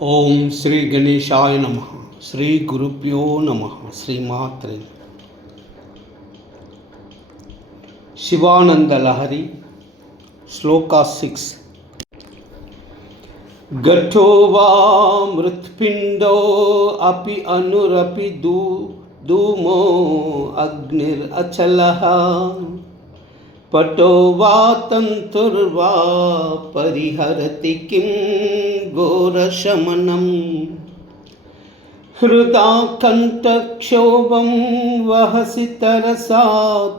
ఓం శ్రీ గణేశాయ నమః. శ్రీ గురుభ్యో నమః. శ్రీమాత్రే. శివానంద లహరి శ్లోకా 6. ఘటో వా మృత్పిండో అపి అనురపి ధూమో అగ్నిర్ అచలః పటో వా తంతుర్వా పరిహరతి కిం ఘోరశమనం హృదా కంఠక్షోభం వహసి తరసా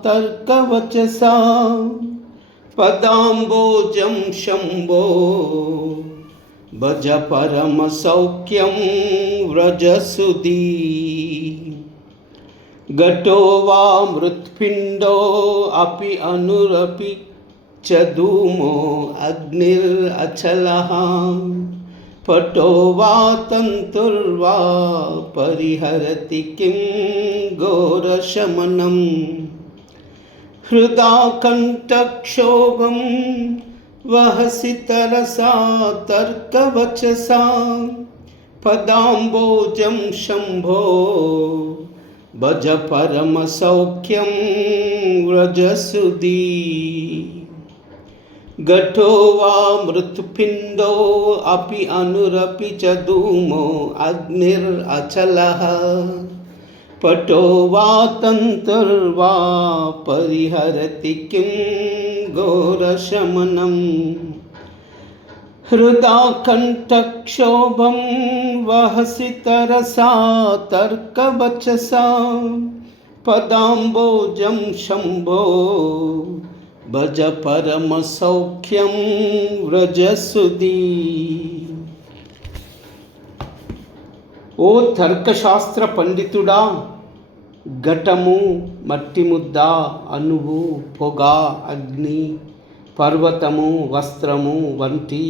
తర్కవచసా పదాంబోజం శంభో భజ పరమ సౌఖ్యం వ్రజసుధీ. ఘటో వా మృత్పిండో అపి అనురపి చ ధూమో అగ్నిర్ అచలః పటో వా తంతుర్వా పరిహరతి కిం ఘోరశమనం హృదా కంఠక్షోభం వహసి తరసా తర్కవచసా పదాంబోజం శంభో భజ పరమ సౌఖ్యం వ్రజసుధీ. ఘటో వా మృత్పిండో అపి అనురపి చ ధూమో అగ్నిర్ అచలః పటో వా తంతుర్వా పరిహరతి కిం ఘోరశమనం హృదా కంఠక్షోభం వహసి తరసా తర్కవచసా పదాంబోజం శంభో భజ పరమ సౌఖ్యం వ్రజసుధీ. ఓ తర్కశాస్త్ర పండితుడా, ఘటము, మట్టి ముద్ద, అణువు, పొగ, అగ్ని, పర్వతము, వస్త్రము వంటి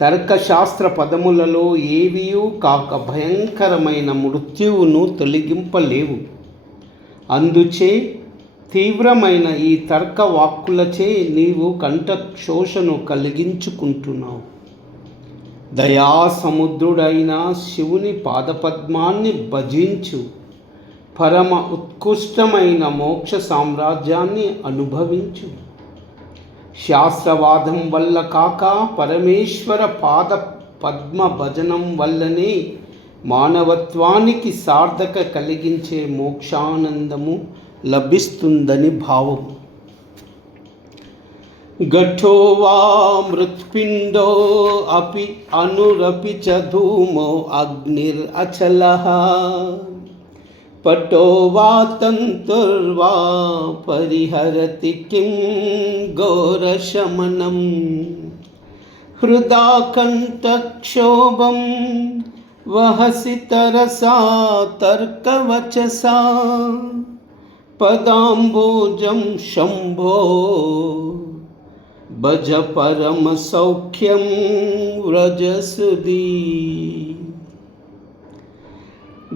తర్కశాస్త్ర పదములలో ఏవియూ కాక భయంకరమైన మృత్యువును తొలగింపలేవు. అందుచే తీవ్రమైన ఈ తర్క వాక్కులచే నీవు కంఠశోషను కలిగించుకుంటున్నావు. దయాసముద్రుడైన శివుని పాదపద్మాన్ని భజించు. పరమ ఉత్కృష్టమైన మోక్ష సామ్రాజ్యాన్ని అనుభవించు. శాస్త్రవాదం వల్ల కాక పరమేశ్వర పాద పద్మ భజనం వల్లనే మానవత్వానికి సార్థక కలిగించే మోక్షానందము లభిస్తుందని భావం. ఘటో వా మృత్పిండో అపి అనురపి చ ధూమో అగ్నిర్ అచలః పటో వా తంతుర్వా పరిహరతి కిం ఘోరశమనం హృదా కంఠక్షోభం వహసి తరసా తర్కవచసా పదాంబోజం శంభో భజ పరమ సౌఖ్యం వ్రజసుధీ.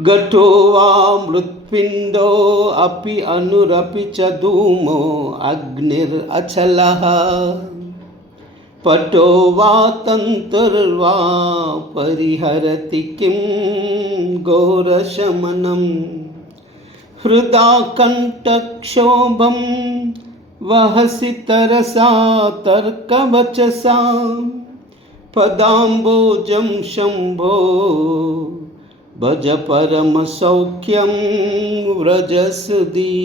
ఘటో వా మృత్పిండో అపి అనురపి చ ధూమో అగ్నిర్ అచలః పటో వా తంతుర్వా పరిహరతి కిం ఘోరశమనం హృదా కంఠక్షోభం వహసి తరసా తర్కవచసా పదాంబోజం శంభో భజ పరమ సౌఖ్యం వ్రజసుధీ.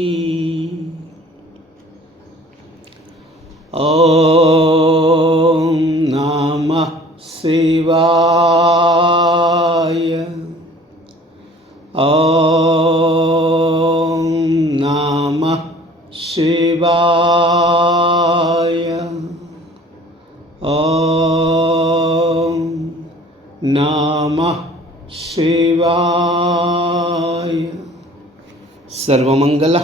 ఓం నమః శివాయ. ఓం నమః శివాయ. ఓం నమః శివాయ. సర్వమంగళ